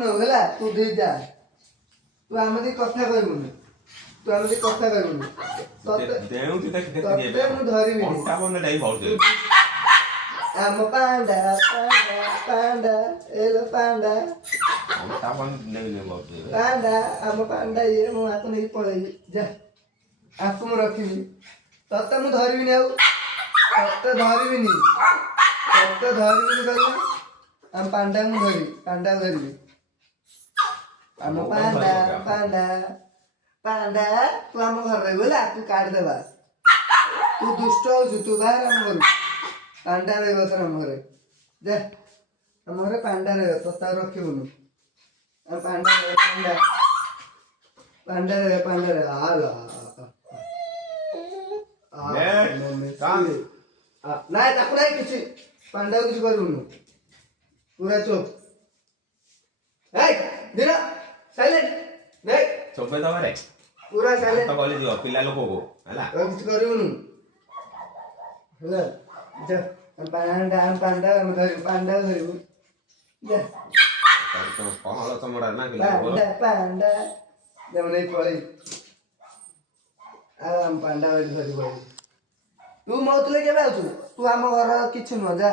ଶୁଣ ହେଲା ତୁ ଦେଇ ଯା ତୁ ଆମଦି କଥା କହିବୁନି ତୁ ଆମଦି କଥା କହିବୁନି ତତେ ମୁଁ ଧରିବିନି ଆମ ପାଣ୍ଡା ପାଣ୍ଡା ପାଣ୍ଡା ଏଲୋ ପାଣ୍ଡା ପାଣ୍ଡା ଆମ ପାଣ୍ଡା ଇଏ ମୁଁ ଆକୁ ନେଇକି ପଳେଇବି ଯା ଆକୁ ମୁଁ ରଖିବି ତତେ ମୁଁ ଧରିବିନି ଆଉ ତତେ ଧରିବିନି କହିଲି ଆମ ପାଣ୍ଡା ମୁଁ ଧରିବି ପାଣ୍ଡାକୁ ଧରିବି ଆମ ପାଣ୍ଡା ପାଣ୍ଡା ପାଣ୍ଡା ତୁ ଆମ ଘରେ ରହିବୁ ହେଲା ତୁ କାର୍ଡ ଦେବା ତୁ ଦୁଷ୍ଟ ହଉଛୁ ତୁ ବାହାର ଆମ ଘରୁ ପାଣ୍ଡା ରହିବ ତୋର ଆମ ଘରେ ଯା ଆମ ଘରେ ପାଣ୍ଡା ରହିବ ତତେ ଆଉ ରଖିବୁନି ଆମ ପାଣ୍ଡା ରହିବ ପାଣ୍ଡା ରହିବ ହାଲ ନାଇଁ ତାକୁ ନାଇଁ କିଛି ପାଣ୍ଡାକୁ କିଛି କରିବୁନି ପୁରା ଚୁପ ଦିନ ସାଇଲେଣ୍ଟ ଦେখ ଚୁପେ ତମରେ ପୁରା ସାଇଲେଣ୍ଟ କହିଲେ ଯିବ ପିଲା ଲୋକକୁ ହେଲା କିଛି କରିବୁନି ହେଲା ଯା ପାଣ୍ଡା ଆମେ ଧରିବୁ ପାଣ୍ଡାକୁ ଧରିବୁ ଯା କହଳ ତମର ନା ପାଣ୍ଡା ପାଣ୍ଡା ଯେମନ ଏଇ ପଳେଇ ଆଉ ଆମ ପାଣ୍ଡା ଧରି ପଳେଇ ତୁ ମୋ ତୁଲେ କେବେ ଆଉଛୁ ତୁ ଆମ ଘର କିଛି ନୁହଁ ଯା